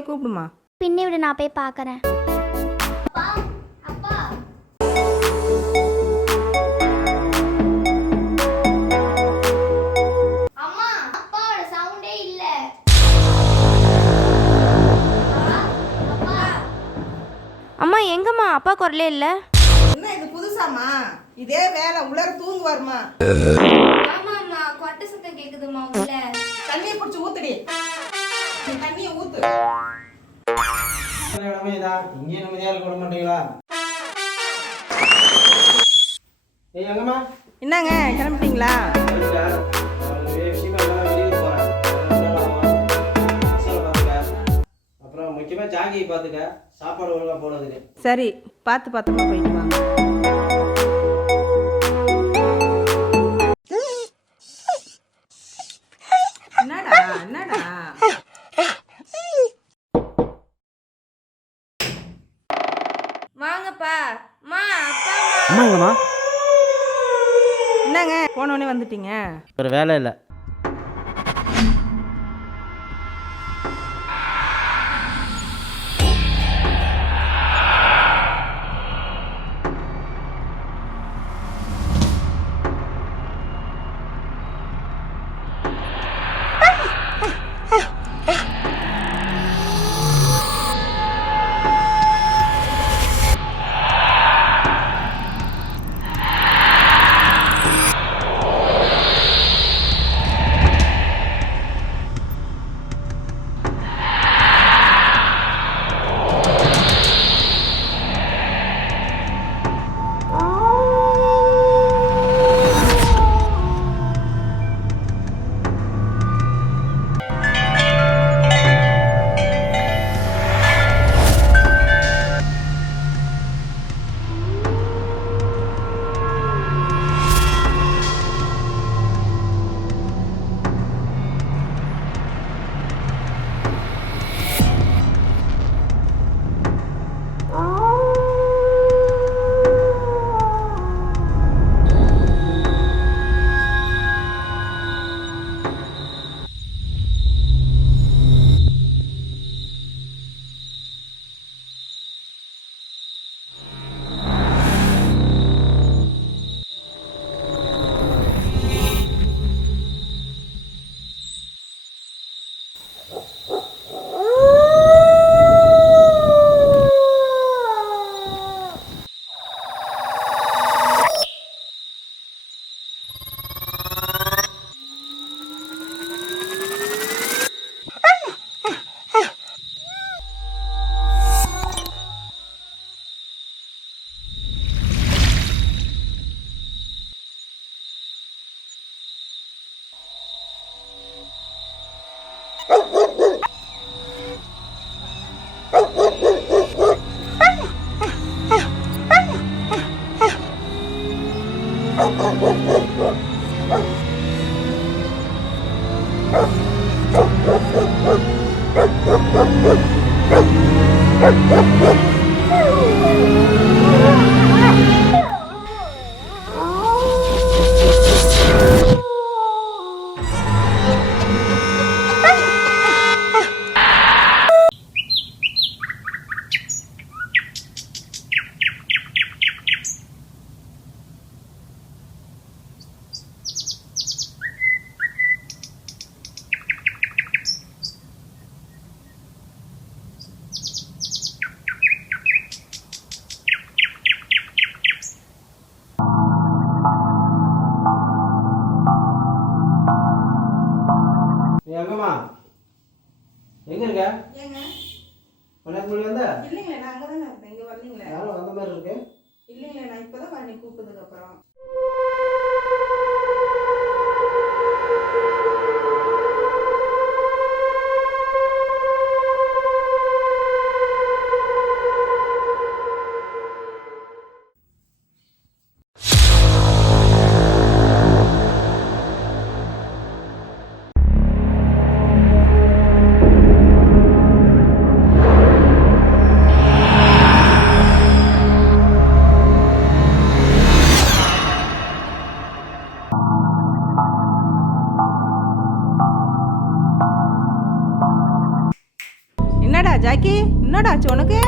போய் கூப்பிடுமா. பின்னி விடு, நான் போய் பார்க்குறேன். அம்மா எங்கம்மா? அப்பா குரலே இல்லை. என்ன இது புதுசாம்மா? இதே வேலை உலர தூங்குவாருமா. ஆமாம்மா, கொட்டை சத்தம் கேட்குதுமா உள்ள. தண்ணியை பிடிச்சி ஊத்துடி. தண்ணியை ஊத்து. இங்கே நிம்மதியாக இருக்க விட மாட்டீங்களா? ஏய் எங்கம்மா? என்னங்க கிளம்பிட்டீங்களா? அப்புறம் முக்கியமாக ஜாகியை பார்த்துக்க, சாப்பாடு ஒழுங்காக போனதுக்கு. சரி, பார்த்து பத்திரமா போயிட்டு வாங்க. என்னடா என்னடா? வாங்கப்பா. மா, அப்பா. அம்மா எங்கம்மா? என்னங்க போனோடனே வந்துட்டீங்க? ஒரு வேலை இல்லை. எங்கம்மா எங்க இருக்க? ஏங்க உனக்கு முன்னாடி வந்த? இல்லைங்களே, நான் அங்கே தானே இருந்தேன். இங்கே வரலீங்களே? யாரும் வந்த மாதிரி இருக்கு. இல்லைங்களே, நான் இப்போ தான் வரேன் கூப்பிட்டதுக்கு அப்புறம். என்னடா ஆச்சு உனக்கு?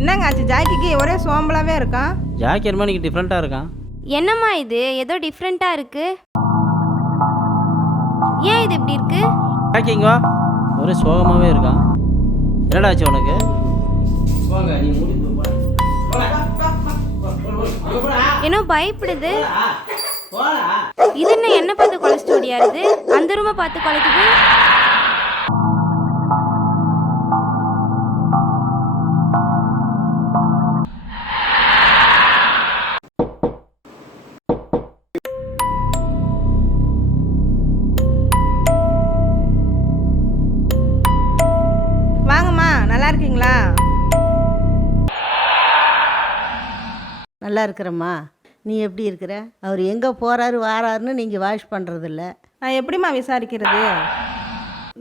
என்னங்க ஆச்சு ஜாக்கிக்கு? ஒரே சோம்பலாவே இருக்கான். ஜாக்கி என்னமா இன்னைக்கு டிஃப்ரெண்ட்டாக இருக்கான். என்னம்மா இது ஏதோ டிஃப்ரெண்ட்டாக இருக்கு? ஏன் இது இப்படி இருக்கு? ஜாக்கி இங்க வா. ஒரே சோகமாகவே இருக்கான். என்னடா ஆச்சு உனக்கு? போங்க நீ மூடி போடா. ஏன்னோ பயப்படுது. போடா. இது என்ன பார்த்து கொலைச்சிட்டு ஓடியாருது? அந்த ரூமை பார்த்து கொலைக்குது. வாங்கம்மா, நல்லா இருக்கீங்களா? நல்லா இருக்கிறம்மா. நீ எப்படி இருக்கிற? அவர் எங்கே போகிறாரு வாராருன்னு நீங்கள் வாஷ் பண்ணுறதில்ல. நான் எப்படிம்மா விசாரிக்கிறது?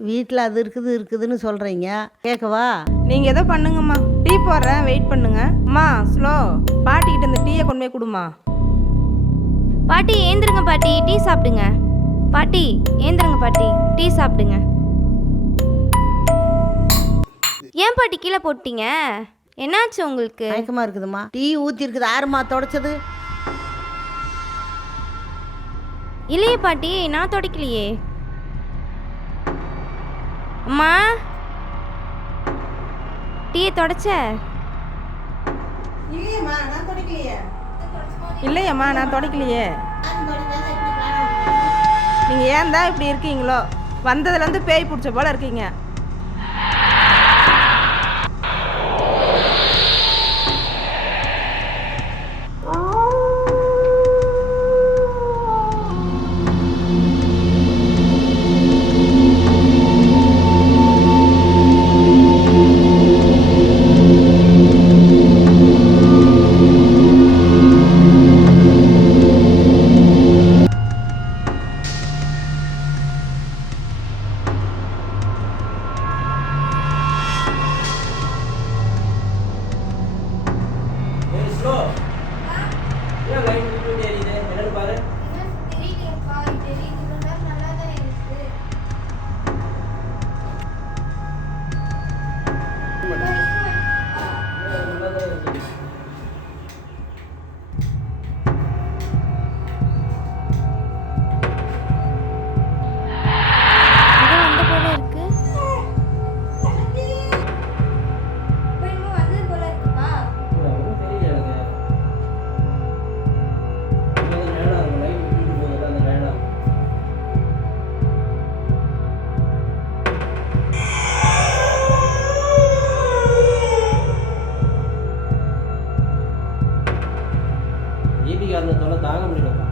வீட்டில் அது இருக்குதுன்னு சொல்கிறீங்க, கேட்கவா? நீங்கள் ஏதோ பண்ணுங்கம்மா. டீ போடுறேன், வெயிட் பண்ணுங்க. அம்மா ஸ்லோ, பாட்டிக்கிட்ட இந்த டீயை கொண்டு போய் கொடுமா. பாட்டி ஏந்திருங்க பாட்டி, டீ சாப்பிடுங்க. பாட்டி ஏந்திருங்க பாட்டி, டீ சாப்பிடுங்க. ஏன் பாட்டி கீழே போட்டீங்க? என்னாச்சு உங்களுக்கு? மயக்கமாக இருக்குதும்மா. டீ ஊற்றிருக்குது, ஆறுமா தொடச்சது? இல்லையே பாட்டி, நான் துடைக்கலையே. அம்மா டீயை தொடச்ச? இல்லையம்மா நான் தொடக்கலையே. இல்லையம்மா நான் தொடக்கலையே. நீங்கள் ஏன் தான் இப்படி இருக்கீங்களோ? வந்ததுலேருந்து பேய் பிடிச்ச போல இருக்கீங்க. ஏய் ஸ்லோ. ஏன் லைட் விட்டு எரியுது? என்னன்னு பாரு. இது வந்த போல இருக்கு. ஒன்றும் தெரியல எனக்கு. அந்த நேரம் அந்த லைட் விட்டு போகுது அந்த நேரம். ஜிபிக்காரனை தொலை தாங்க முடியலப்பா.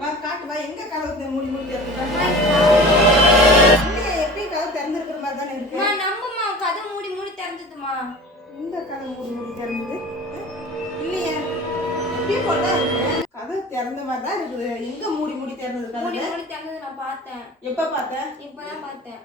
வா காட்டு வா, எங்க கதவு மூடி மூடி திறந்துருக்கா? இல்லையே, எப்பயும் கதவு திறந்துருக்கிற மாதிரி தானே இருக்கு. நம்புமா, கதை மூடி மூடி திறந்துதுமா. இந்த கதவு மூடி மூடி திறந்தது இல்லையே, எப்பயும் போல தான் இருக்கு. கதவு திறந்த மாதிரி தான் இருக்குது. எங்க மூடி மூடி திறந்தது மூடி கதவு? மூடி திறந்தது நான் பார்த்தேன். எப்ப பார்த்த? இப்பதான் பார்த்தேன்.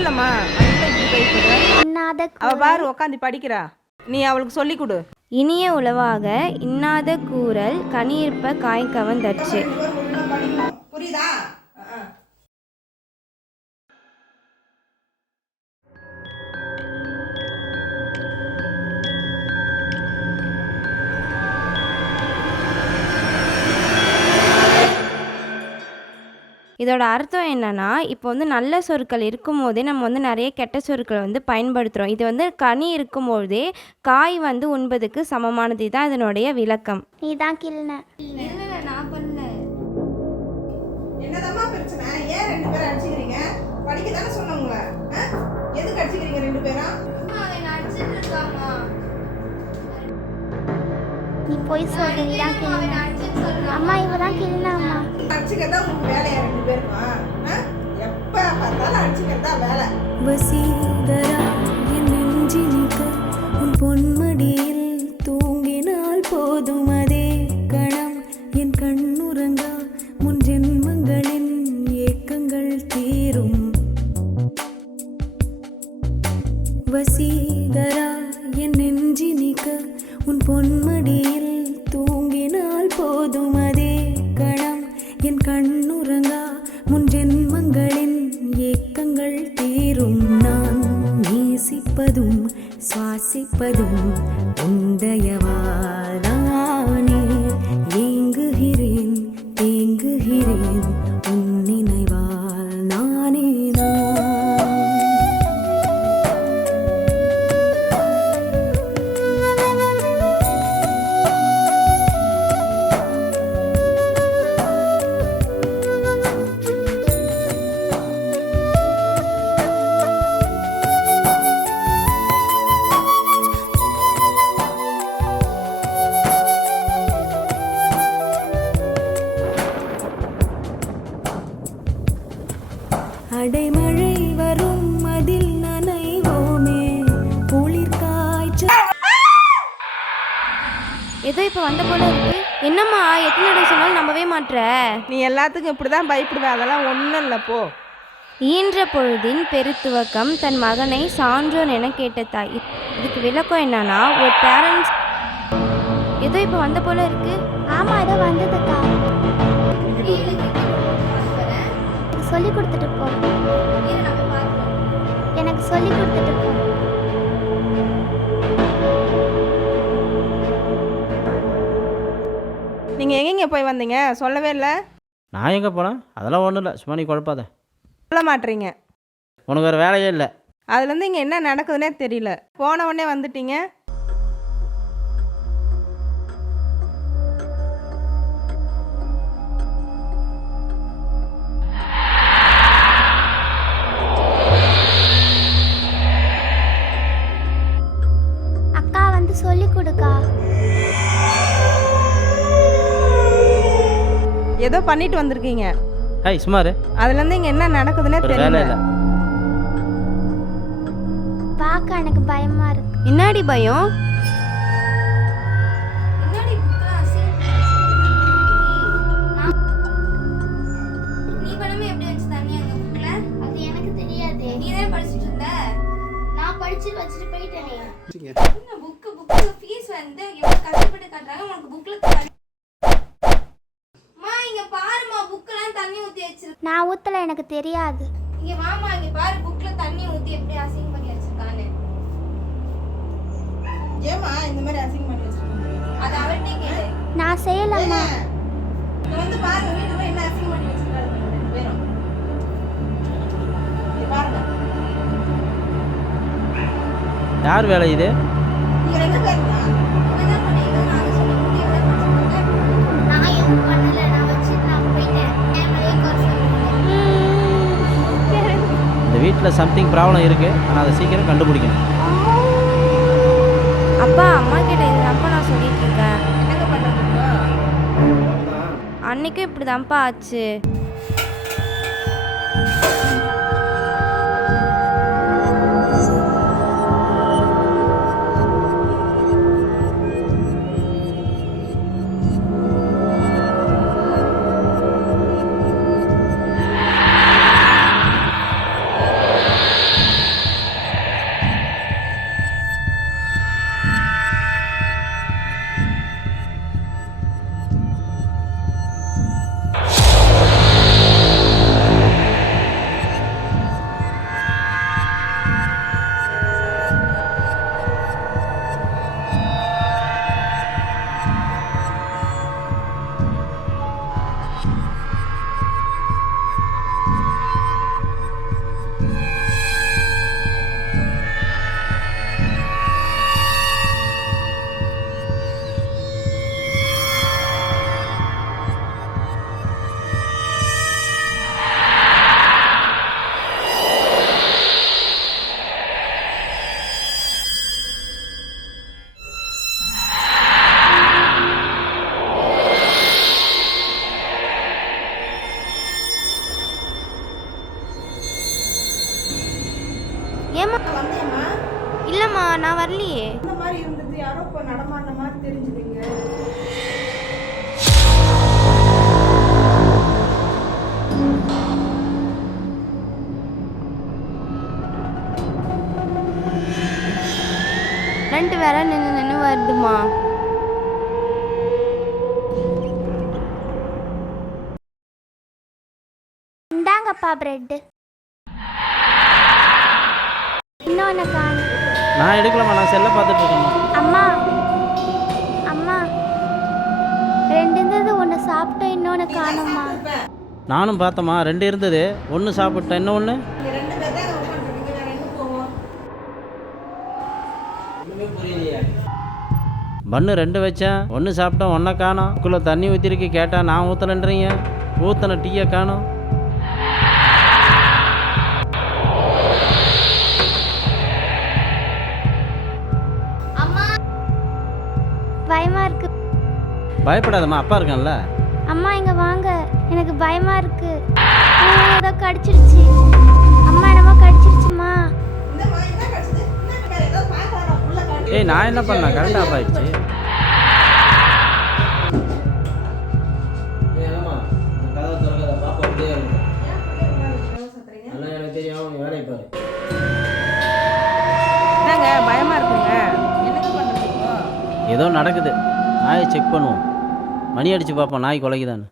இல்லைம்மா, அதுக்குள்ள இப்படி பயப்படுற? இன்னாத அவ பாரு உட்காந்து படிக்கிறா, நீ அவளுக்கு சொல்லி கொடு. இனிய உளவாக இன்னாத கூறல் கனியிருப்ப காய்கவன் தச்சு. புரியுதா? இதோட அர்த்தம் என்னன்னா, இப்போ வந்து நல்ல சொற்கள் இருக்கும்போதே நம்ம வந்து நிறைய கெட்ட சொற்களை வந்து பயன்படுத்துகிறோம். இது வந்து கனி இருக்கும்போதே காய் வந்து உண்பதுக்கு சமமானது தான் இதனுடைய விளக்கம். நீ தான் கிள்ன. நான் பண்ணல. என்னதாம்மா பிரச்சனை? ஏன் 2 பேரும் அடிச்சுக்கிறீங்க? படிக்க தானே சொன்னவங்க. எதுக்கு அடிச்சுக்கிறீங்க 2 பேரும்? நீ போய் சொல்லு, நீ தான் கிள்ன. அம்மா இவ தான் கிள்னா அம்மா. அடிச்சுக்கிறதா உங்களுக்கு வேலையா 2 பேருக்கும்? எப்ப பார்த்தாலும் அடிச்சுக்கிறதா வேலை. வசீகரா என் நெஞ்சினிக்க உன் பொன்மடியில் தூங்கினால் போதும் அதே கணம் என் கண்ணுறங்கா முன் ஜென்மங்களின் ஏக்கங்கள் தீரும். வசீகரா என் நெஞ்சினிக்க உன் பொன்மடியில் தூங்கினால் போதும் அதே கணம் என் கண்ணுறங்கா முன் ஜென்மங்களின் ஏக்கங்கள் தீரும். நான் நேசிப்பதும் சுவாசிப்பதும் உந்தயவாதானே. ஏங்குகிறேன் தேங்குகிறேன் உன் நினைவால் நானே நான். அடைமழை வரும் அதில் நனைவோமே குளிர் காய்ச்சல். ஏதோ இப்போ வந்த போல இருக்கு. என்னம்மா எத்தனை தடவை சொன்னாலும் நம்பவே மாட்ற. நீ எல்லாத்துக்கும் இப்படிதான் பயப்படுவேன், அதெல்லாம் ஒண்ணும் இல்ல போ. ஈன்ற பொழுதின் பெருத்துவக்கம் தன் மகனை சான்றோன் என கேட்ட தாய். இதுக்கு விளக்கம் என்னன்னா, ஒரு பேரண்ட்ஸ் ஏதோ இப்போ வந்த போல இருக்கு. ஆமா ஏதோ வந்ததுக்கா. சொல்லி கொடுத்துட்டு போ. எனக்கு சொல்லி கொடுத்துட்டு போ. நீங்க எங்கெங்க போய் வந்தீங்க? சொல்லவே இல்லை. நான் எங்கே போனேன்? அதெல்லாம் ஒன்றும் இல்லை, சும்மா நீ குழப்பாத. சொல்ல மாட்டீங்க. உனக்கு வேறு வேலையே இல்லை. அதுலேருந்து இங்கே என்ன நடக்குதுன்னே தெரியல. போன உடனே வந்துட்டீங்க. அக்கா வந்து சொல்லி கொடுக்கா. ஏதோ பண்ணிட்டு வந்திருக்கீங்க. ஹாய் சுமார். அதுலேருந்து இங்கே என்ன நடக்குதுன்னே ஒரு வேலை தெரியல. இல்லை. பார்க்க எனக்கு பயமா இருக்கு. என்னாடி பயம்? நீ பணமே எப்படி வச்சு தண்ணி அங்க புக்ல? அது எனக்கு தெரியாது. நீ தான் படிச்சிட்டு இருந்த. நான் படிச்சு வச்சிட்டு போயிட்டேனே. என்ன புக்ல ஃபீஸ் வந்து எவ்வளவு கஷ்டப்பட்டு கட்டறாங்க உனக்கு புக்ல மா இங்க பாருமா புக்லாம் தண்ணி ஊத்தி வச்சிருக்கு. நான் ஊத்தல, எனக்கு தெரியாது. இங்க வாமா இங்க பாரு புக்ல தண்ணி ஊத்தி எப்படி அசிங்கம் பண்ணி வச்சிருக்கானே. ஏமா இந்த மாதிரி அசிங்கம் பண்ணி வச்சிருக்கீங்க? அது அவர்கிட்ட கேளு. நான் செய்யலம்மா. நீ வந்து பாருங்க வீட்டுல என்ன அசிங்கம் பண்ணி வச்சிருக்காங்க 2 பேரும். இங்க பாருங்க. யார் வேலை இது? நீங்க 2 பேரும் தான். என்னதான் பண்ணீங்க? நான் சொல்லி முடி எவ்வளவு படிச்சிருக்கேன். நான் எதுவும் பண்ணல. நான் வச்சிட்டு நான் போயிட்டேன். ஏமலே கோர்ஸ் இந்த வீட்டில் சம்திங் ப்ராப்ளம் இருக்குது, ஆனால் அதை சீக்கிரம் கண்டுபிடிக்கணும். அப்பா அம்மா கிட்ட இதுதான்ப்பா நான் சொல்லிட்டு இருக்கேன். என்னங்க பண்றீங்க? அன்னைக்கும் இப்படி தான்ப்பா ஆச்சு. ஏம்மா வந்தேம்மா. இல்லைம்மா நான் வரலையே. இந்த மாதிரி இருந்தது, யாரோ இப்போ நடமாடின மாதிரி தெரிஞ்சுதுங்க. கரண்ட் வேற நின்று வருதுமா. இந்தாங்கப்பா பிரெட்டு. இன்னொன்று காணும். நான் எடுக்கலாமா, நான் செல்லை பார்த்துட்டு இருக்கேம்மா. அம்மா அம்மா 2 இருந்தது, ஒன்று சாப்பிட்டோம், இன்னொன்று காணும்மா. நானும் பார்த்தம்மா, 2 இருந்தது, 1 சாப்பிட்டேன், இன்னொன்று இந்த 2 பேர் தான் உட்காந்துருக்கீங்க, வேற எங்கே போவோம்? ஒன்றுமே புரியலையே. பன்னு 2 வச்சேன், 1 சாப்பிட்டேன், 1 காணோம். குள்ள தண்ணி ஊற்றிருக்கு, கேட்டால் நான் ஊற்றலன்றீங்க. ஊற்றின டீயை காணோம். பயமா இருக்கு. பயப்படாதம்மா, அப்பா இருக்கான்ல. அம்மா இங்க வாங்க, எனக்கு பயமா இருக்கு. ஏதோ கடிச்சிருச்சு. அம்மா என்னமோ கடிச்சிருச்சுமா. இந்தம்மா, என்ன கடிச்சது? என்ன வேற ஏதோ பார்க்கறானா புள்ள கடி. ஏய், நான் என்ன பண்ணேன், கரண்ட் ஆஃப் ஆயிடுச்சு. எனக்கு தெரியும், வேலையை பாரு. என்னங்க பயமா இருக்குங்க? என்னங்க பண்ணுறது இப்போ? ஏதோ நடக்குது, நாயை செக் பண்ணுவோம். மணி அடித்து பார்ப்போம், நாய் குலைக்குதான்னு.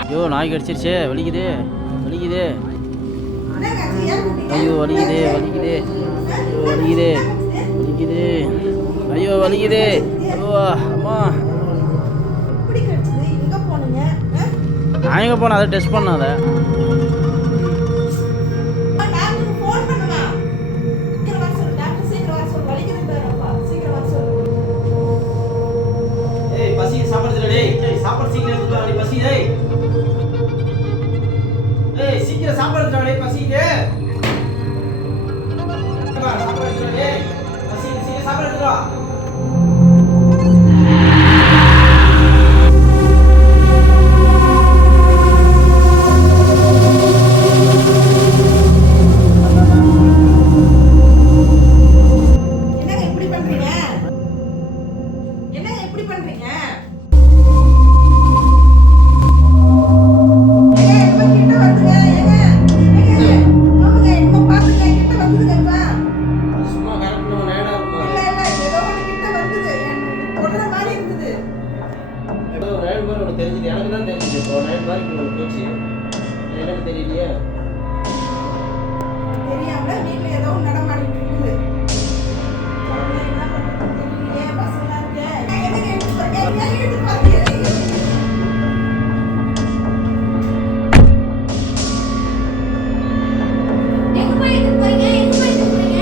ஐயோ, நாய் கடிச்சிருச்சே, வலிக்குது வலிக்குது. என்னங்க அது, ஏன் கூப்பிட்டீங்க? ஐயோ வலிக்குது வலிக்குது. ஐயோ வலிக்குது வலிக்குது. ஐயோ வலிக்குது. ஐயோ அம்மா, இப்படி கடிச்சது, எங்க போனீங்க? நான் எங்கே போனேன், அதை டெஸ்ட் பண்ண. அதை டாக்டருக்கு ஃபோன் பண்ணுமா? சீக்கிரம் வர சொல்லு, டாக்டர் சீக்கிரம் வர சொல்லு, வலிக்குதுன்றாரப்பா, சீக்கிரம் வர சொல்லு. ஏய், பசி சாப்பிடுறதுல டேய். ஏய், சாப்பாடு சீக்கிரம் எடுத்து வா, பசி டேய். ஏய், சீக்கிரம் சாப்பாடு எடுத்து வா டேய், பசிக்குது. வா, சாப்பாடு எடுத்து வா டேய். பசிக்குது, சீக்கிரம் சாப்பாடு எடுத்து வா. என்னங்க இப்படி பண்றீங்க? என்னங்க இப்படி பண்றீங்க? ஏங்க, என்னமோ கிட்ட வந்துங்க. ஆமாங்க, என்னமோ பாத்துங்க, கிட்ட வந்துதுங்க இப்ப. அது சும்மா கரெக்ட் நம்ம நேரா இருக்குமா? இல்ல, ஏதோ ஒண்ணு கிட்ட வந்தது, எனக்கு தொடுற மாதிரி இருந்தது. ஏதோ ஒரு நேரம் மாதிரி உனக்கு தெரிஞ்சுது, எனக்கு தான் தெரிஞ்சுது. இப்போ நேரம் மாதிரி உனக்கு போச்சு, எனக்கு தெரியலையே. தெரியாம வீட்டுல ஏதோ ஒண்ணு நடமாடிட்டு இருக்குது. குழந்தை என்ன பண்றதுன்னு தெரியலையே, பசங்களா இருக்கு. எதுக்கு எடுத்து பாருங்க, ஏன் எடுத்து பாருங்க? எங்க போயிட்டு போறீங்க? எங்க போயிட்டு போறீங்க?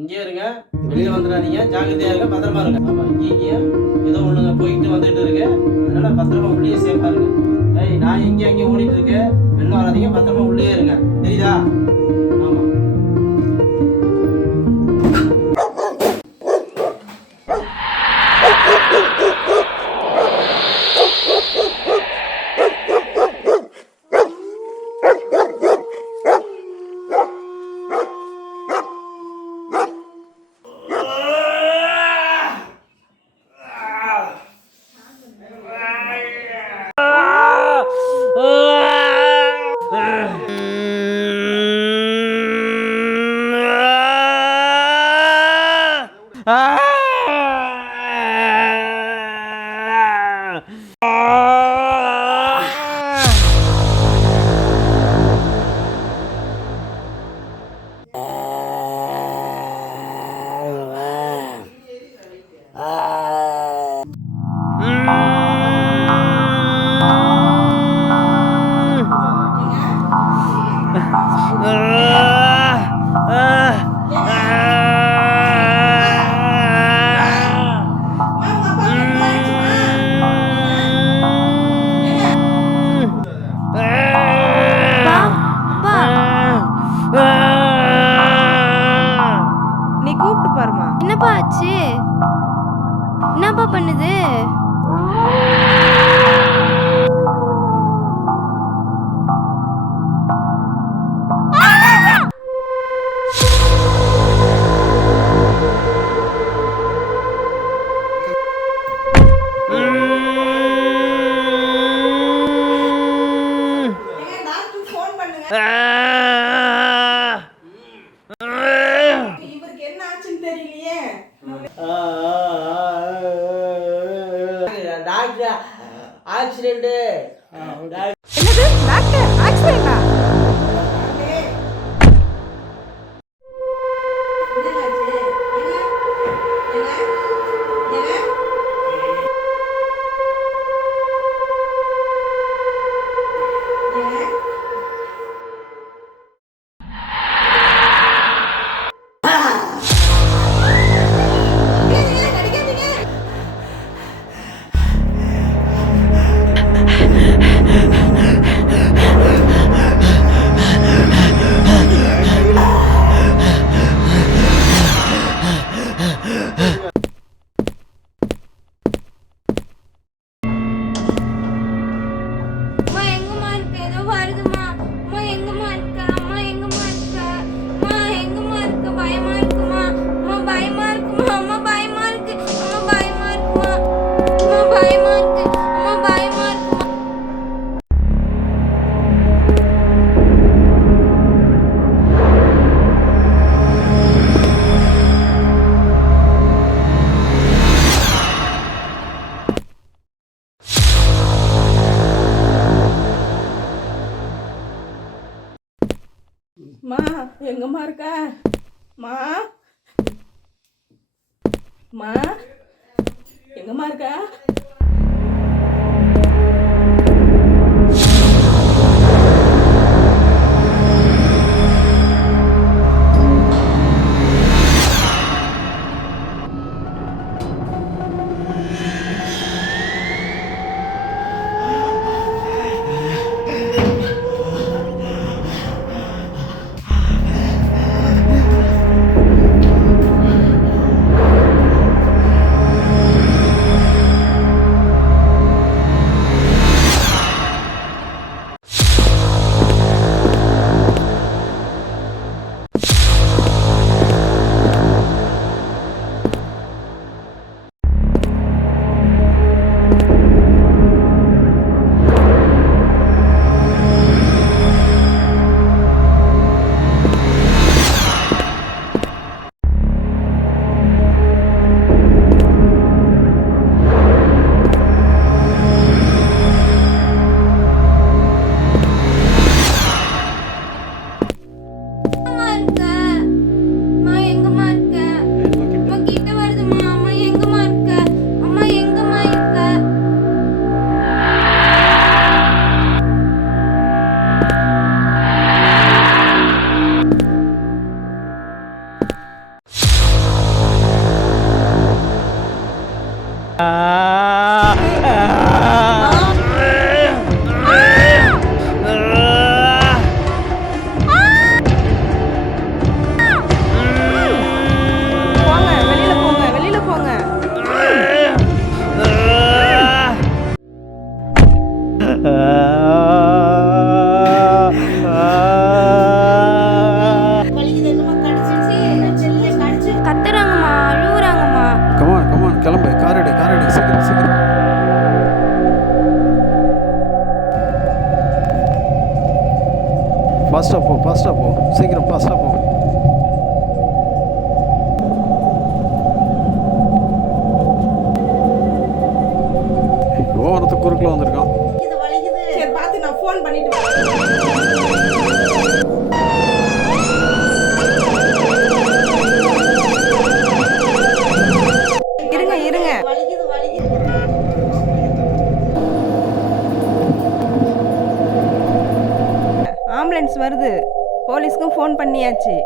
இங்கே இருங்க, வெளியே வந்துடாதீங்க, ஜாக்கிரதையா இருங்க, பத்திரமா இருங்க. ஆமா, இங்கேயும் ஏதோ ஒண்ணுங்க போயிட்டு வந்துட்டு இருக்கு, அதனால பத்திரமா உள்ளே சேஃபா இருங்க. ஏய், நான் இங்கே அங்கே ஓடிட்டு இருக்கு, வெளில வராதீங்க, பத்திரமா உள்ளே இருங்க, தெரியுதா? ஆமா. என்னப்பா பண்ணுது? ஏங்க டாக்டர் ஃபோன் பண்ணுங்க. இவருக்கு என்ன ஆச்சுன்னு தெரியலையே. Doctor accident. என்னது டாக்டர் ஆக்சிடென்ட்டா? அம்மா எங்கம்மா இருக்க? ஏதோ வருதுமா. அம்மா எங்கம்மா இருக்க? அம்மா எங்கம்மா இருக்க? அம்மா எங்கம்மா இருக்க? பயமா இருக்குமா? அம்மா பயமா இருக்குமா? அம்மா பயமா இருக்கு. அம்மா பயமா இருக்குமா? அம்மா பயமா இருக்கு. அம்மா பயமா இருக்குமா? மா எங்கம்மா இருக்க? மா மா எங்கம்மா இருக்க? எங்கம்மா இருக்க? அம்மா எங்கம்மா இருக்க? அம்மா கிட்ட வருதுமா. அம்மா எங்கம்மா இருக்க? அம்மா எங்கம்மா இருக்க? போங்க வெளியில போங்க வெளியில போங்க. வலிக்குது என்னமா கடிச்சிருச்சு செல்ல கடிச்சு கத்துறாங்கம்மா, அழுவுறாங்கம்மா. கமான் கமான் கிளம்பு. கார் எடு சீக்கிரம் சீக்கிரம். ஃபாஸ்ட்டாக போ சீக்கிரம் ஃபாஸ்ட்டாக போ. ஓரத்துக்கு குறுக்கில் வந்திருக்கான். இது வலிக்குது. சரி பார்த்து நான் ஃபோன் பண்ணிட்டு வரேன். இருங்க வலிக்குது வலிக்குது. ஆம்புலன்ஸ் வருது. போலீஸ்க்கும் ஃபோன் பண்ணியாச்சு.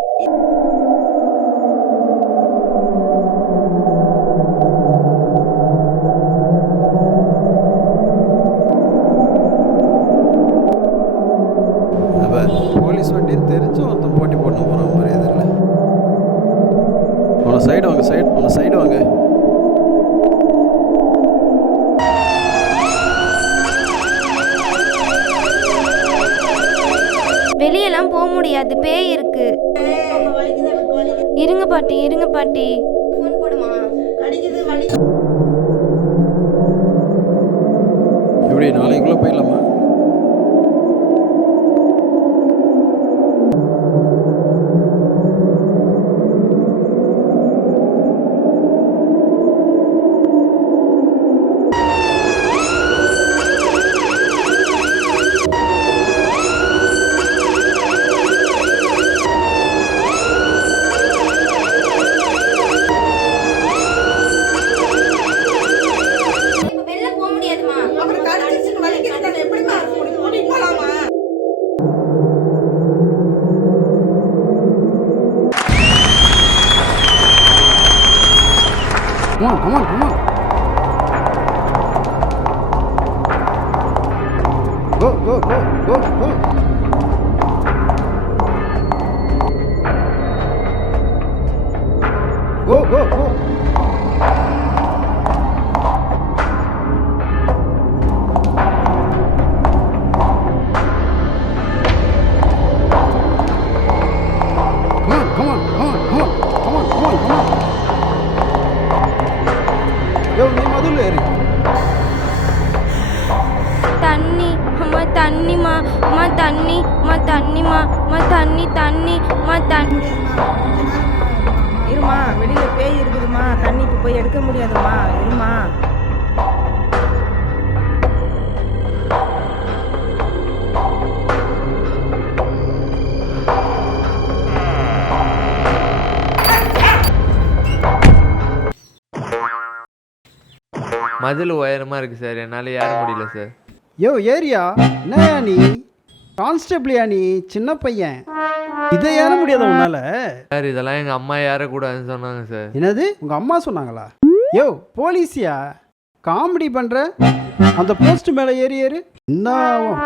போலீஸ் வண்டின்னு தெரிஞ்சு ஒருத்தன் போட்டி போட்டு போகிறான் மாதிரி இதில். அவனை சைடு வாங்க. முடியாது, பேய் இருக்கு. வலிக்குது, எனக்கு வலிக்குது. இருங்க பாட்டி, இருங்க பாட்டி. ஃபோன் போடுமா? வலிக்குது, வலிக்குது. எப்படி நாளைக்குள்ளே போயிடலாமா? இப்ப வெளில போக முடியாதுமா. அப்புறம் கடிச்சிட்டு வலிக்குது தானே, எப்படிமா இருக்க முடியும்? கூட்டிட்டு போலாமா? Come on, come on, come on. Go, go, go, go, go. Go, go, go. Come on, come on, come on, come on, come on, come on. Yo, நீ மதுல ஏறு. தண்ணி அம்மா, தண்ணிமா அம்மா, தண்ணிமா, தண்ணிமா அம்மா, தண்ணிமா, தண்ணி. இருமா, வெளியில பேய் இருக்குதுமா, தண்ணி இப்ப போய் எடுக்க முடியாதுமா, இருமா. மதில் உயரமாக இருக்குது சார், என்னால் ஏற முடியல சார். யோ ஏரியா, என்னயா நீ கான்ஸ்டபிளியா? நீ சின்ன பையன், இதை ஏற முடியாத உன்னால? சார் இதெல்லாம் எங்கள் அம்மா ஏறக்கூடாதுன்னு சொன்னாங்க சார். என்னது, உங்க அம்மா சொன்னாங்களா? யோ போலீஸியா காமெடி பண்ற? அந்த போஸ்ட் மேலே ஏறி ஏறு. என்ன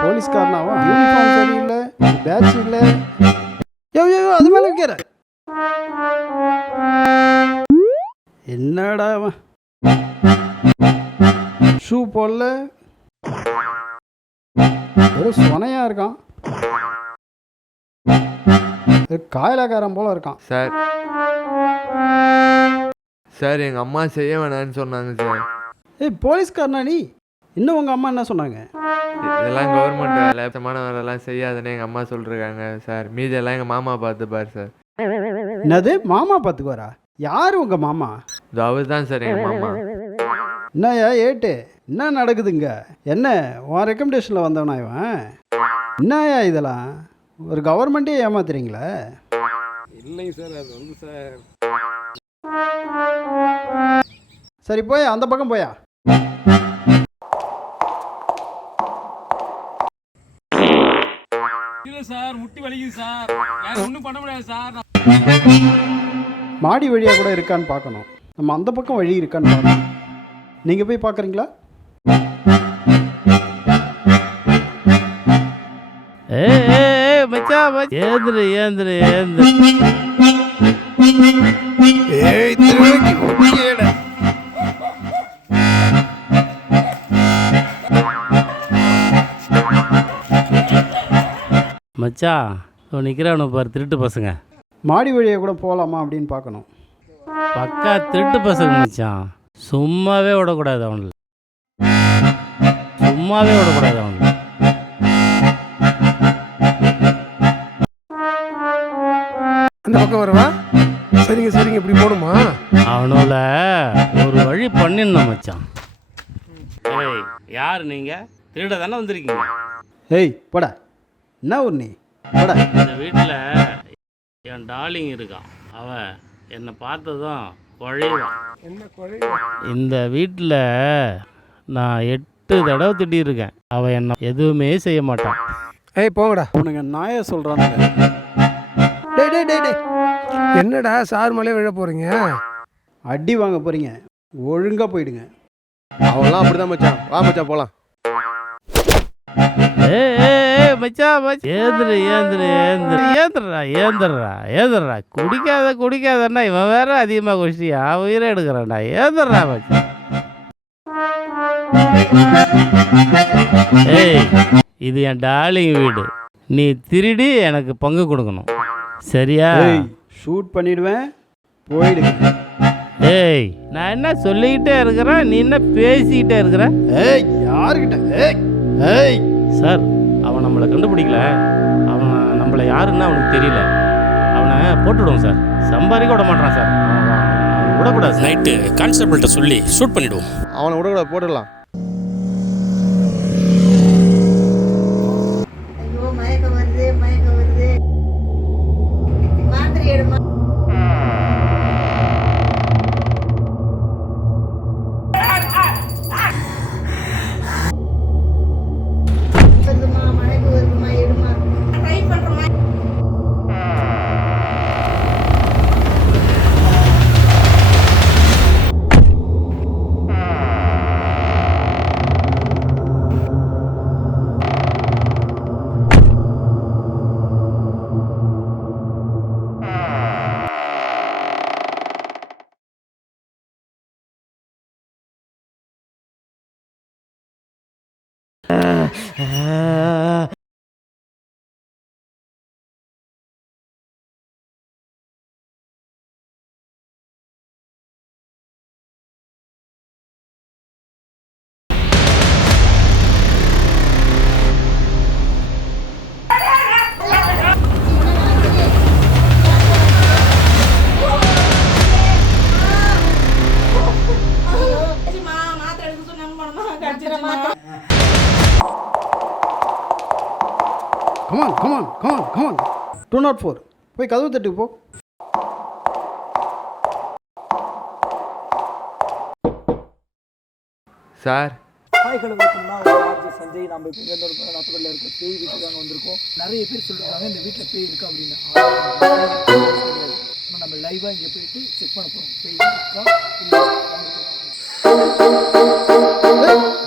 போலீஸ்காரனாவா? யூனிஃபார்ம் சரியில்லை, பேட்ச் இல்லை. யோ யோ அது மேலே வைக்கிற. என்னடா அவன் ஷூ போடல, ஒரு சொனையா இருக்கான், காயலாக்காரன் போல இருக்கான். சார் சார் எங்கள் அம்மா செய்ய வேணான்னு சொன்னாங்க சார். ஏய் போலீஸ்காரனா நீ? இன்னும் உங்கள் அம்மா என்ன சொன்னாங்க? இதெல்லாம் கவர்மெண்ட் வேலை, சமான வேலைலாம் செய்யாதுன்னு எங்கள் அம்மா சொல்லிருக்காங்க சார். மீதியெல்லாம் எங்கள் மாமா பார்த்துப்பார் சார். என்னது, மாமா பார்த்துக்குவாரா? யார் உங்கள் மாமா? இது அவர் தான் சார் எங்கள் மாமா. என்னய்யா ஏட்டு, என்ன நடக்குதுங்க? என்ன உன் ரெக்கமெண்டேஷனில் வந்தவனா இவன்? என்னய்யா இதெல்லாம், ஒரு கவர்மெண்ட்டே ஏமாத்துறீங்களே? இல்லைங்க சார், அது வந்து சார். சரி போயா, அந்த பக்கம் போயா. இல்லை சார், முட்டி வலிக்குது சார், வேற ஒன்றும் பண்ண முடியாது சார். மாடி வழியாக கூட இருக்கான்னு பார்க்கணும். நம்ம அந்த பக்கம் வழி இருக்கான்னு பார்க்கணும். நீங்கள் போய் பார்க்குறீங்களா? மச்சான் நிற்கிறானு பாரு, திருட்டு பசங்க. மாடி வழியாக கூட போகலாமா அப்படின்னு பார்க்கணும். பக்கா திருட்டு பசங்க மச்சான், சும்மாவே விடக்கூடாது அவங்கள, சும்மாவே விடக்கூடாது அவங்கள. அந்த பக்கம் வரவா? சரிங்க சரிங்க, இப்படி போடுமா? அவனோட ஒரு வழி பண்ணிடணும் மச்சான். ஏய் யார் நீங்கள்? திருட தானே வந்திருக்கீங்க? ஏய் போடா, என்ன ஊர் நீ? போடா. இந்த வீட்டில் என் டார்லிங் இருக்கான், அவன் என்னை பார்த்ததும் குழைவான். என்ன குறைவா? இந்த வீட்டில் நான் 8 தடவை திட்டிருக்கேன், அவன் என்ன எதுவுமே செய்ய மாட்டான். ஏய் போங்கடா. உனக்கு நாயை சொல்கிறானுங்க. டே டே டே டே, என்னடா சார் மேலே விழ போறீங்க? அடி வாங்க போகிறீங்க, ஒழுங்காக போயிடுங்க. அவன்லாம் அப்படிதான் மச்சான். வா மச்சான் போகலாம். ஏந்திரா குடிக்காதன்னா இவன் வேற அதிகமாக குடிச்சியா, உயிரை எடுக்கிறான்டா. ஏந்திரா மச்சான். ஏய் இது என் டார்லிங் வீடு, நீ திருடி எனக்கு பங்கு கொடுக்கணும், சரியா? ஷூட் பண்ணிடுவேன், போயிடுங்க. ஏய், நான் என்ன சொல்லிக்கிட்டே இருக்கிறேன், நீ என்ன பேசிக்கிட்டே இருக்கிற? ஏய், யாருக்கிட்ட? ஏய் ஏய் சார், அவன் நம்மளை கண்டுபிடிக்கல, அவன் நம்மளை யாருன்னு அவனுக்கு தெரியல. அவனை போட்டுவிடுவோம் சார், சம்பாதிக்க விட மாட்டான் சார். அவன் விடக்கூடாது. நைட்டு கான்ஸ்டபிள்கிட்ட சொல்லி ஷூட் பண்ணிவிடுவோம். அவனை விடக்கூடாது, போட்டுடலாம். ஐயோ, மயக்கம் வருது, மயக்கம் வருது. மாத்திரை எடுமா. வருதுமா, மயக்கம் வருதுமா, எடுமா. ட்ரை பண்றோமா? மாத்திரை எடுக்க சொன்னா கடிச்சிருமா? Come on come on come on come on. 204 போய் கதவு தட்டு போ. சார், சஞ்சய், நம்ம இப்போ இங்கே நாட்டுப்படியில் இருக்கோம், பேய் வீட்டுக்கு அங்கே வந்திருக்கோம். நிறைய பேர் சொல்லியிருக்காங்க இந்த வீட்டில் பேய் இருக்கா அப்படின்னு. நம்ம லைவாக இங்கே போயிட்டு செக் பண்ண போகிறோம், பேய் இருக்கா இல்லை.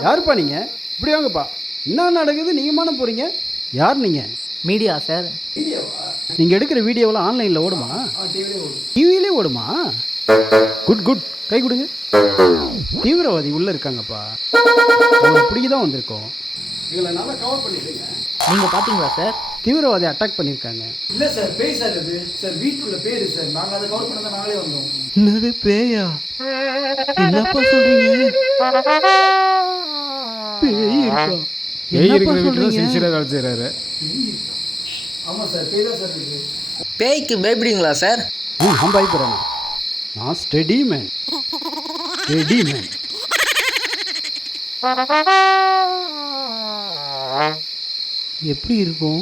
யாருப்பா நீங்கள்? இப்படி வாங்கப்பா. என்ன நடக்குது? நீங்கள் மானம் போகிறீங்க? யார் நீங்கள்? Media sir. நீங்கள் எடுக்கிற வீடியோவெல்லாம் ஆன்லைனில் ஓடுமா? டிவிலே ஓடும். டிவிலே ஓடுமா? குட் குட், கை கொடுங்க. தீவிரவாதி உள்ளே இருக்காங்கப்பா, அவங்க பிடிக்க தான் வந்திருக்கோம். எங்களை நல்லா கவர் பண்ணிடுங்க. நீங்கள் பார்த்தீங்களா சார்? தீவிரவாதி அட்டாக் பண்ணியிருக்காங்க. இல்லை சார், பேய் சார் இது சார், வீட்டுக்குள்ள பேர் சார். நாங்கள் அதை கவர் பண்ண தான் நாங்களே வந்தோம். என்னது பேயா? என்னப்பா சொல்கிறீங்க? பேய் இருக்கா? என்னப்பா சொல்கிறீங்க? ஆமாம் சார், பேய் தான் சார் இருக்குது. பேய்க்கு பயப்படுவீங்களா சார்? நான் பயப்படுறேன். நான் ஸ்டெடி மேன். Steady man. எப்படி இருக்கும்?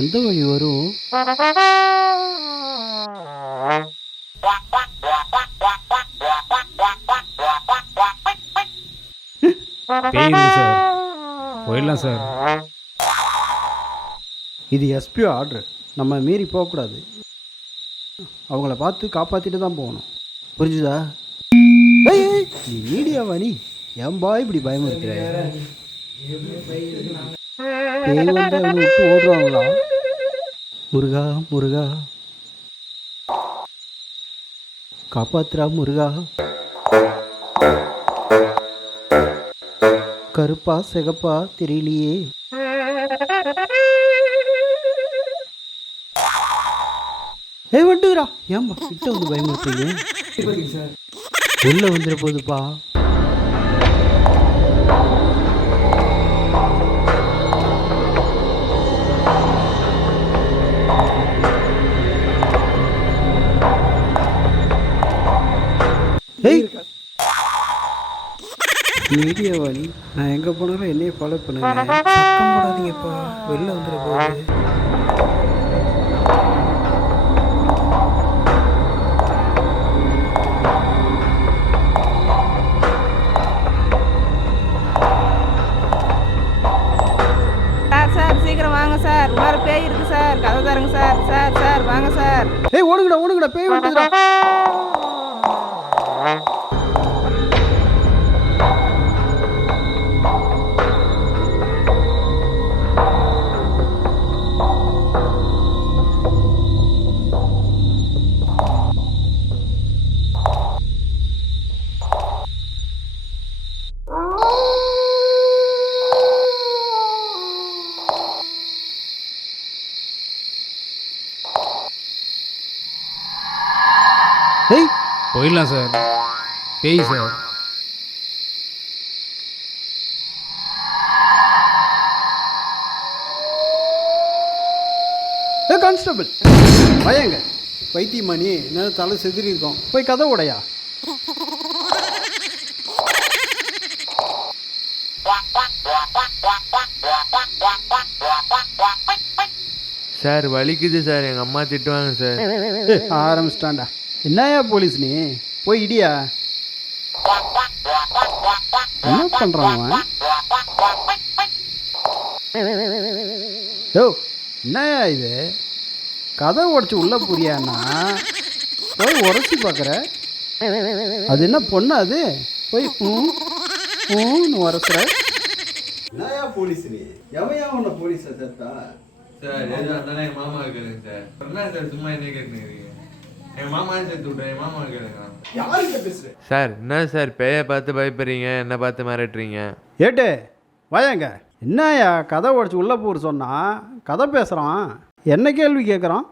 எந்த வழி வரும்? சார், போயிடலாம் சார். இது எஸ்பி ஆர்டர், நம்ம மீறி போகக்கூடாது. அவங்கள பார்த்து காப்பாற்றிட்டு தான் போகணும், புரிஞ்சுதா? நீ மீடியாவா? நீ ஏன்பா இப்படி பயமுறுத்துற? பேய் வந்து அவனை விட்டு ஓடுறாங்களா? முருகா முருகா, காப்பாத்துறா முருகா. கருப்பா சிகப்பா தெரியலையே. வந்துடுறா. ஏன்பா கிட்ட வந்து பயமுறுத்துறீங்க? சார் வெளில வந்துட போகுதுப்பா. மீடியாவாணி, நான் எங்கே போனாலும் என்னையே ஃபாலோ பண்ணுங்க. சத்தம் போடாதீங்கப்பா, வெளில வந்துட போகுது. சார் சீக்கிரம் வாங்க சார், உள்ளார பேய் இருக்கு சார், கதை தருங்க சார். சார் சார் வாங்க சார். ஏய் ஓடுங்கடா ஓடுங்கடா, பேய் வந்துடுறா. போயிடலாம் சார். பேய் சார். கான்ஸ்டபிள் பயங்க வைத்தியமணி என்ன தலை செதுறி இருக்கோம், போய் கதை உடையா. சார் வலிக்குது சார், எங்கள் அம்மா திட்டுவாங்க சார். ஆரம்பிச்சிட்டான்டா. என்னையா போலீஸ் நீ, போய் இடியா. என்ன பண்ணுறான் அவன்? யோ என்னையா இது, கதை உடச்சி உள்ளே புரியான்னா போய் உரசி பார்க்குற. அது என்ன பொண்ணு அது, போய் உரசுற. என்னையா போலீஸ் நீ, எவையா உன்னை போலீஸை சேர்த்தா? சார் எது வந்தாலும் எங்கள் மாமா கேளுங்க சார். என்ன சார் சும்மா என்ன கேட்டுக்கிறீங்க? எங்கள் மாமா சேர்த்து விட்டேன், எங்கள் மாமா கேளுங்க. யாருக்கிட்ட பேசுகிறேன்? சார் என்ன சார் பேயை பார்த்து பயப்படுறீங்க, என்ன பார்த்து மிரட்டுறீங்க? ஏட்டு வாயாங்க. என்னையா கதை உடச்சி உள்ளே போகிற சொன்னா கதை பேசுகிறான், என்ன கேள்வி கேட்குறான்?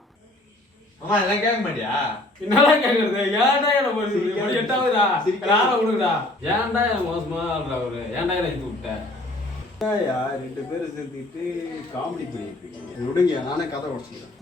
மாமா எல்லாம் கேட்க மாட்டியா? என்னெல்லாம் கேட்கறது? ஏன்டா என்ன போலீஸ் எட்டாவதா யாரை விடுங்கடா? ஏன்டா என்ன மோசமா அவரு ஏன்டா என்ன இது விட்ட? ரெண்டு பேரும் சேர்த்துக்கிட்டு காமெடி பண்ணிட்டு இருக்கீங்க. விடுங்க, நானே கதை உடச்சிக்கிறேன்.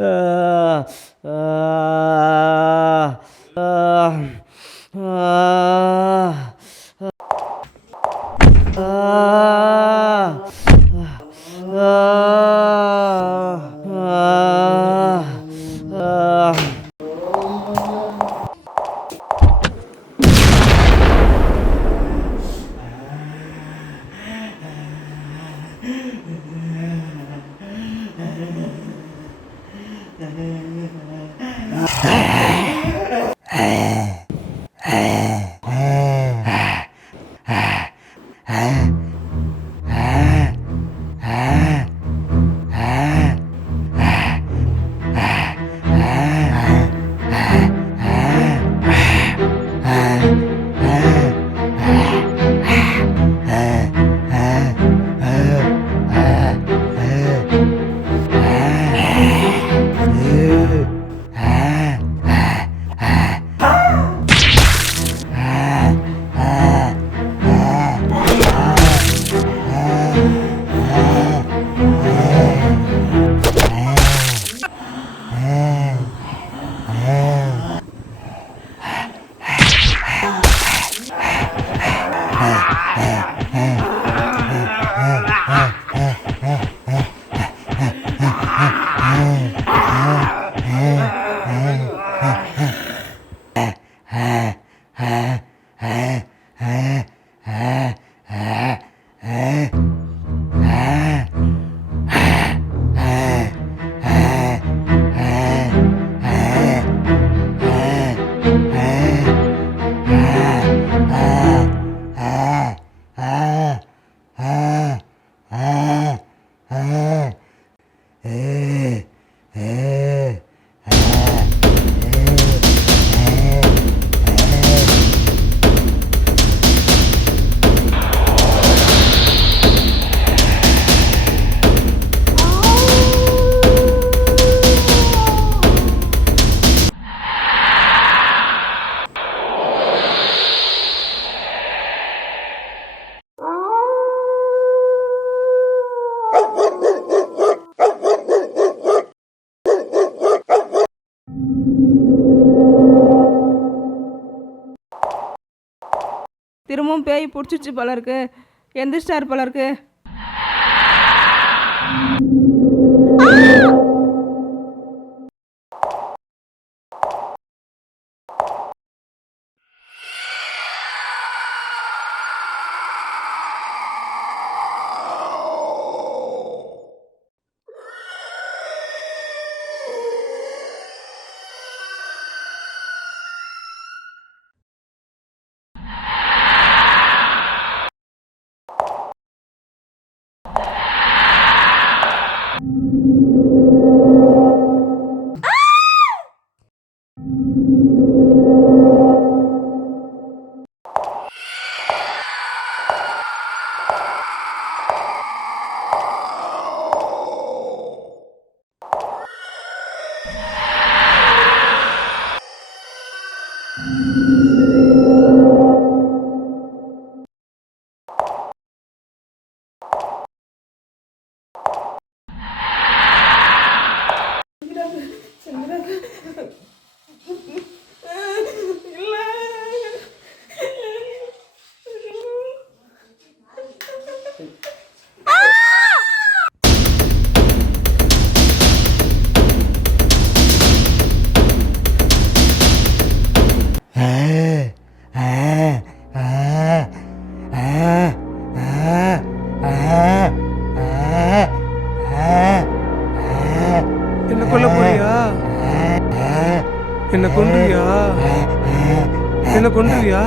திரும்பவும் பேய் பிடிச்சிச்சு போல இருக்கு, எந்திரிச்சிட்டார் போல இருக்கு. என்ன கொண்டுருவியா?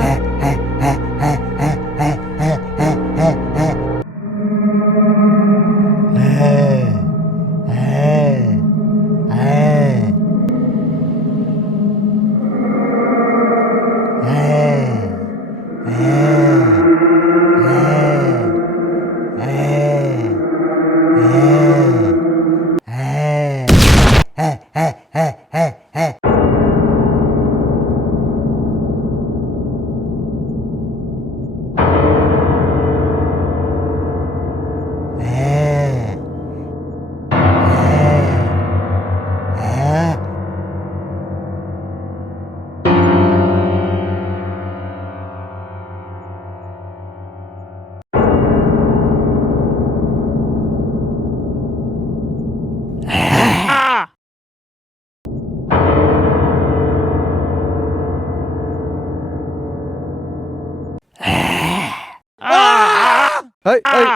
ஏய் ஏய்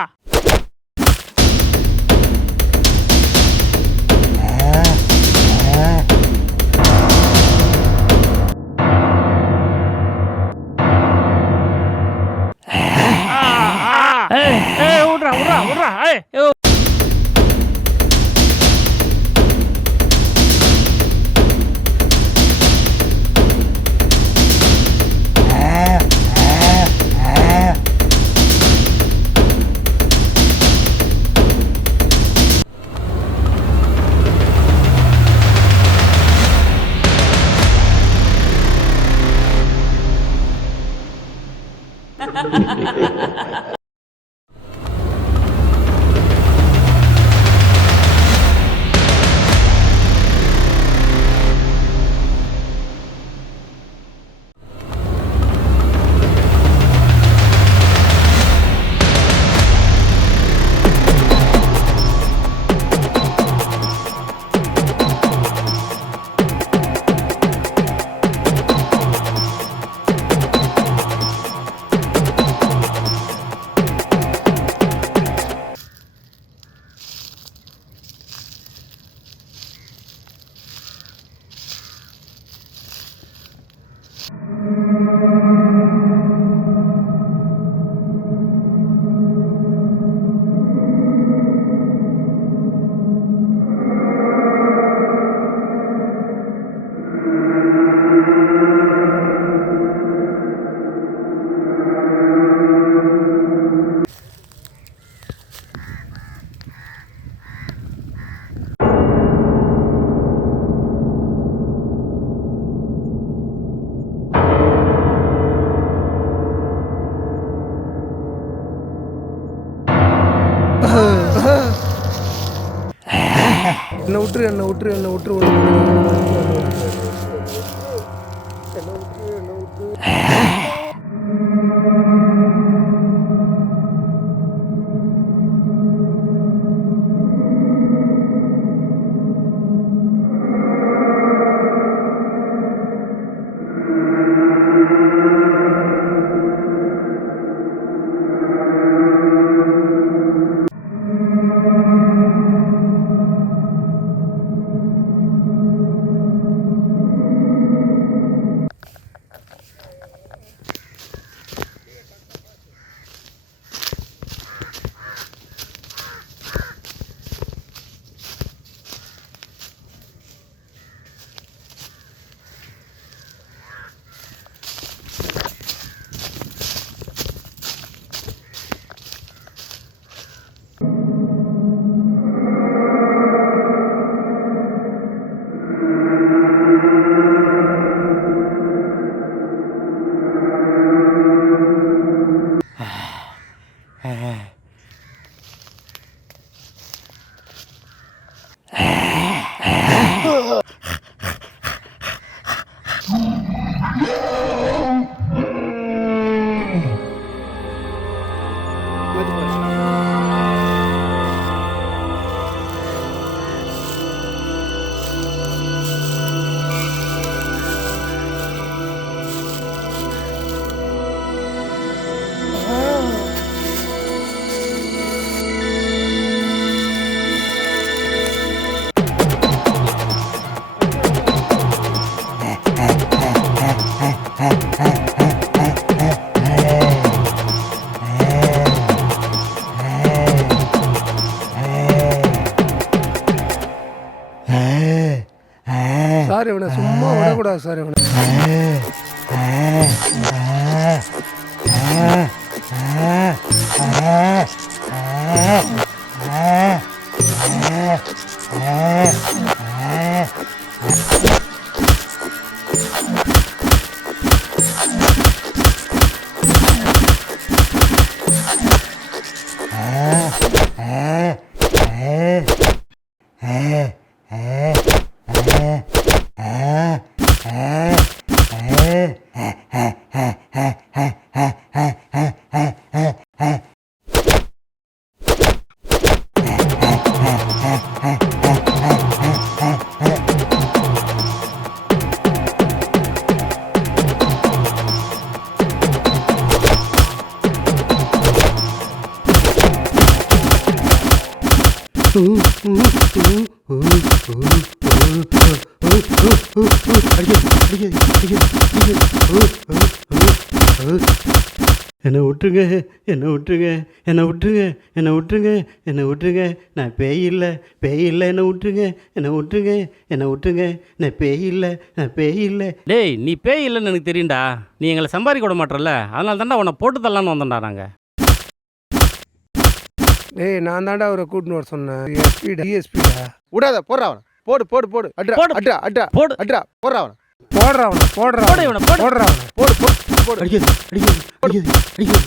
என்ன விட்டுரு என்ன விட்டுரு என்ன விட்டுரு விடக்கூடாது சார் இவனை. என்னை விட்டுருங்க, என்னை விட்டுருங்க, என்னை விட்டுருங்க, என்னை விட்டுருங்க, என்னை விட்டுருங்க, நான் பேய் இல்லை, பேய் இல்லை, என்னை விட்டுருங்க, என்னை விட்டுருங்க, என்னை விட்டுருங்க, நான் பேய் இல்லை, நான் பேய் இல்லை. டேய் நீ பேய் இல்லைன்னு எனக்கு தெரியும்டா. நீ எங்களை சம்பாதிக்க விட மாட்டல, அதனால தாண்டா உன்னை போட்டு தரலான்னு வந்தோம்டா நாங்கள். டேய் நான் தாண்டா அவரை கூட்டின்னு வர சொன்னேன். டிஎஸ்பிடா விடாத, போடுறா அவனை. போடு போடு போடு. அட்ரா போடு. அட்ரா அட்ரா போடு. அட்ரா போடுறா அவனை. போடுறா அவனை, போடுறா போடு இவனை, போடு. போடுறா அவனை. போடு போடு போடு. அடிக்காது, அடிக்காது, அடிக்காது, அடிக்காது.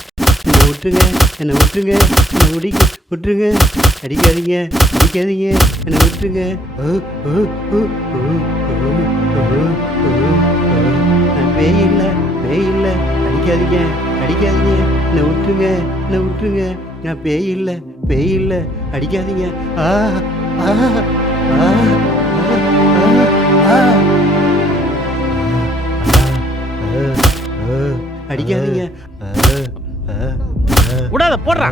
என்னை விட்டுருங்க, என்னை விட்டுருங்க, என்னை விட்டுருங்க, அடிக்காதீங்க, அடிக்காதீங்க, என்னை விட்டுருங்க. நான் பேய் இல்லை, பேய் இல்லை, அடிக்காதீங்க, அடிக்காதீங்க, என்னை விட்டுருங்க, என்னை விட்டுருங்க, நான் பேய் இல்லை, பேய் இல்லை, அடிக்காதீங்க. ஆ ஆ ஆ ஆ அடிக்காதீங்க. விடாத போடுறா.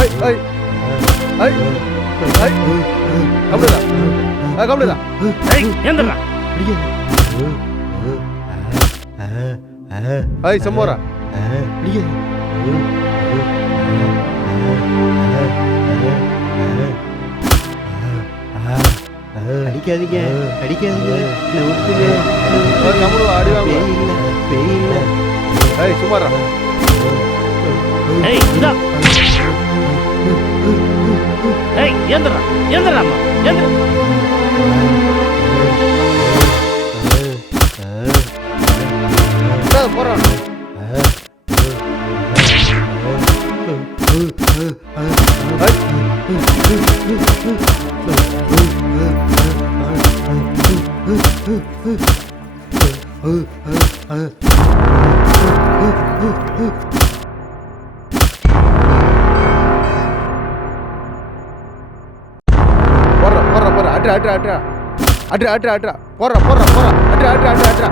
ஐய் ஐய் ஐய் ஐய் கம்ப்ளீட்டா. கம்ப்ளீட்டா. ஏய் ஏந்திரா. ஐய் சமோரா. அடிக்காதீங்க, அடிக்காதீங்க, என்னை விட்டுருங்க. கம்ப்ளீட்டா அடி வாங்க. பேய் இல்லை, பேய் இல்லை. ஐய் சுமாரா. ஏய் இந்தா. ஏய் ஏந்திரா, ஏந்திரா அம்மா, ஏந்திரா. போடுறா. போடுறா அட்ரா அட்ரா அட்ரா அட்ரா அட்ரா அட்ரா போடுறா போடுறா போடுறா அட்ரா அட்ரா அட்ரா அட்ரா.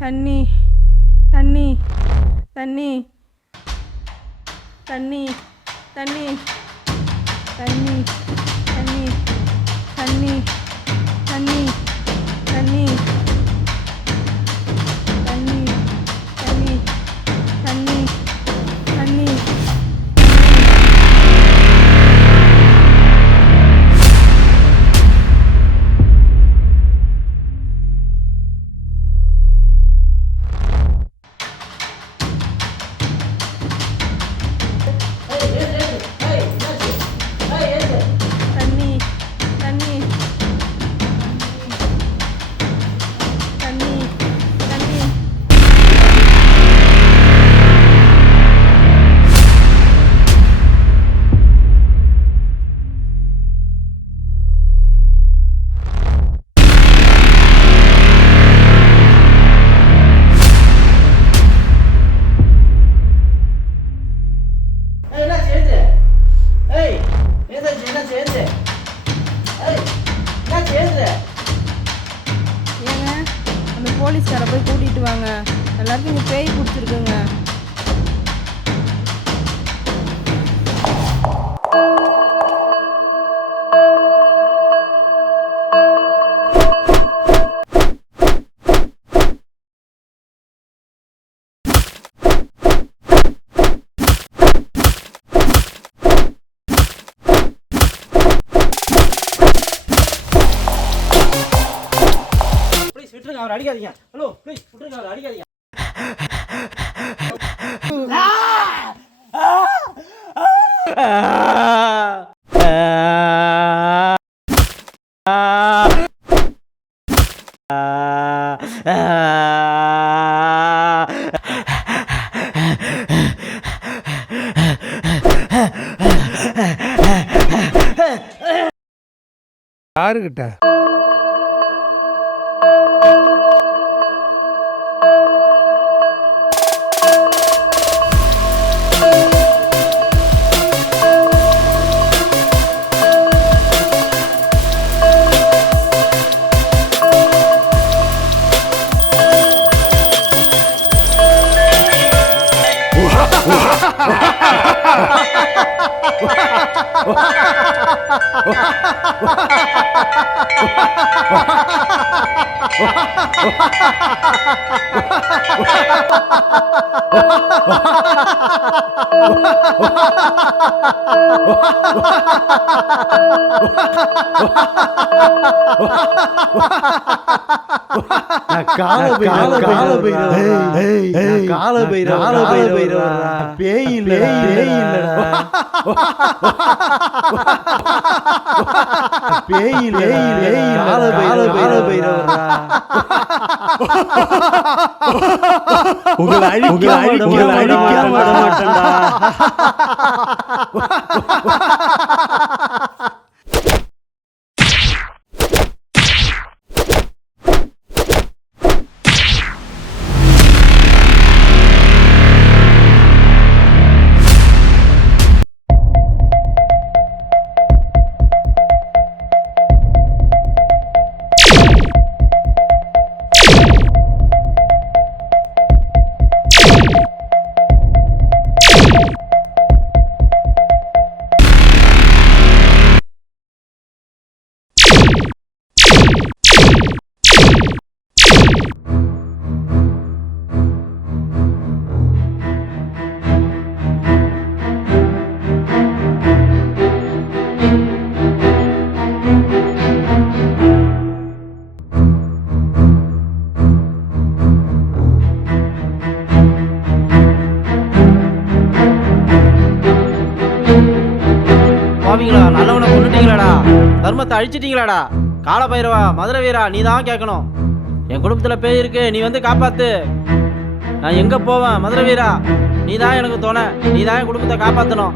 தண்ணி தண்ணி தண்ணி தண்ணி தண்ணி தண்ணி தண்ணி தண்ணி தண்ணி தண்ணி தண்ணி தண்ணி தண்ணி தண்ணி. சேர்ந்து என்ன சேர்ந்து ஏங்க அந்த போலீஸ்காரை போய் கூட்டிகிட்டு வாங்க. எல்லாருக்கும் இங்கே பேய் பிடிச்சிருக்குங்க. ப்ளீஸ் விட்டுருங்க, அவர் அடிக்காதீங்க. ஹலோ ப்ளீஸ் விட்டுருங்க, அவர் அடிக்காதீங்க. யாருக்கிட்ட உங்களை அழிக்க மாட்டேன்டா. பாவீங்களா, நல்லவனை கொண்டுட்டீங்களாடா, தர்மத்தை அழிச்சிட்டீங்களாடா. கால பைரவா, மதுரை வீரா, நீ தான் கேட்கணும். என் குடும்பத்தில் பேய் இருக்கு, நீ வந்து காப்பாத்து. நான் எங்கே போவேன்? மதுரை வீரா, நீ தான் எனக்கு துணை, நீ தான் என் குடும்பத்தை காப்பாற்றணும்.